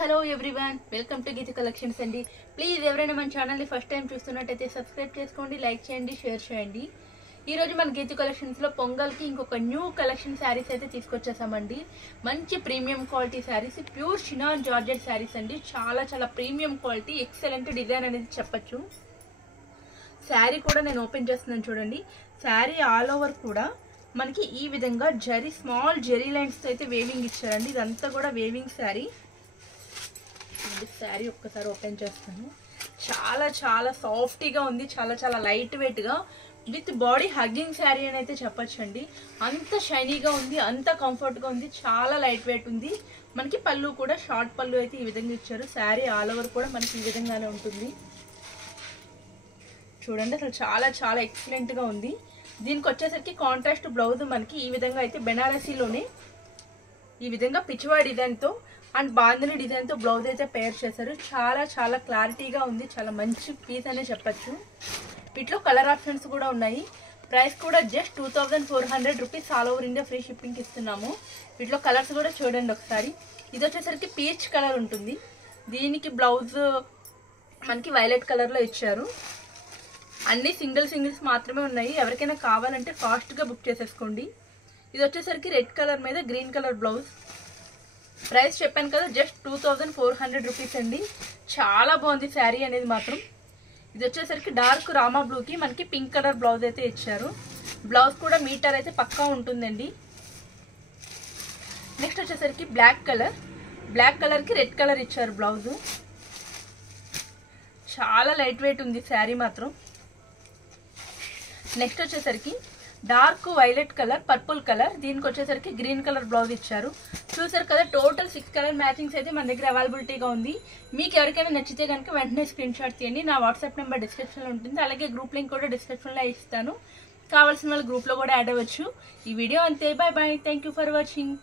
Hello everyone, welcome to Geetha collections అండి. Please ఎవరైనా మన ఛానల్ని ఫస్ట్ టైం చూస్తున్నట్టయితే సబ్స్క్రైబ్ చేసుకోండి, లైక్ చేయండి, షేర్ చేయండి. ఈరోజు మన గీత కలెక్షన్స్లో పొంగల్కి ఇంకొక న్యూ కలెక్షన్ శారీస్ అయితే తీసుకొచ్చేసామండి. మంచి premium quality saris, pure chinon georgette saris అండి. చాలా చాలా ప్రీమియం క్వాలిటీ, ఎక్సలెంట్ డిజైన్ అనేది చెప్పచ్చు. శారీ కూడా నేను ఓపెన్ చేస్తున్నాను చూడండి. శారీ ఆల్ ఓవర్ కూడా మనకి ఈ విధంగా స్మాల్ జెరీ లైన్స్ అయితే వేవింగ్ ఇచ్చారండి. ఇదంతా కూడా వేవింగ్ శారీ. శారీ ఒక్కసారి ఓపెన్ చేస్తాను. చాలా చాలా సాఫ్టీగా ఉంది, చాలా చాలా లైట్ వెయిట్గా, విత్ బాడీ హగ్గింగ్ శారీ అని అయితే చెప్పచ్చండి. అంత షైనీగా ఉంది, అంత కంఫర్ట్గా ఉంది, చాలా లైట్ వెయిట్ ఉంది. మనకి పళ్ళు కూడా షార్ట్ పళ్ళు అయితే ఈ విధంగా ఇచ్చారు. శారీ ఆల్ ఓవర్ కూడా మనకి ఈ విధంగానే ఉంటుంది చూడండి. అసలు చాలా చాలా ఎక్సలెంట్గా ఉంది. దీనికి వచ్చేసరికి కాంట్రాస్ట్ బ్లౌజ్ మనకి ఈ విధంగా అయితే బెనారసీలోనే ఈ విధంగా పిచ్వా డిజైన్తో అండ్ బాందిని డిజైన్తో బ్లౌజ్ అయితే పేర్ చేశారు. చాలా చాలా క్లారిటీగా ఉంది, చాలా మంచి పీస్ అనే చెప్పచ్చు. వీటిలో కలర్ ఆప్షన్స్ కూడా ఉన్నాయి. ప్రైస్ కూడా just 2400 rupees, all over India free షిప్పింగ్కి ఇస్తున్నాము. వీటిలో కలర్స్ కూడా చూడండి ఒకసారి. ఇది వచ్చేసరికి పీచ్ కలర్ ఉంటుంది. దీనికి బ్లౌజ్ మనకి వైలెట్ కలర్లో ఇచ్చారు. అన్ని సింగిల్స్ మాత్రమే ఉన్నాయి. ఎవరికైనా కావాలంటే ఫాస్ట్గా బుక్ చేసేసుకోండి. ఇది వచ్చేసరికి రెడ్ కలర్ మీద గ్రీన్ కలర్ బ్లౌజ్. ప్రైస్ చెప్పాను కదా, జస్ట్ 2400 రూపీస్ అండి. చాలా బాగుంది శారీ అనేది మాత్రం. ఇది వచ్చేసరికి డార్క్ రామా బ్లూకి మనకి పింక్ కలర్ బ్లౌజ్ అయితే ఇచ్చారు. బ్లౌజ్ కూడా మీటర్ అయితే పక్కా ఉంటుందండి. నెక్స్ట్ వచ్చేసరికి బ్లాక్ కలర్కి రెడ్ కలర్ ఇచ్చారు బ్లౌజు. చాలా లైట్ వెయిట్ ఉంది శారీ మాత్రం. నెక్స్ట్ వచ్చేసరికి dark violet colour, purple colour, దీనికి వచ్చేసరికి గ్రీన్ కలర్ బ్లౌజ్ ఇచ్చారు. చూసారు కదా, టోటల్ 6 కలర్ మ్యాచింగ్స్ అయితే మన దగ్గర అవైలబిలిటీగా ఉంది. మీకు ఎవరికైనా నచ్చితే కనుక వెంటనే స్క్రీన్ షాట్ తీయండి. నా వాట్సాప్ నెంబర్ డిస్క్రిప్షన్లో ఉంటుంది, అలాగే గ్రూప్ లింక్ కూడా డిస్క్రిప్షన్లో ఇస్తాను. కావాల్సిన వాళ్ళు గ్రూప్లో కూడా యాడ్ అవ్వచ్చు. ఈ వీడియో అంతే. Bye bye, thank you for watching.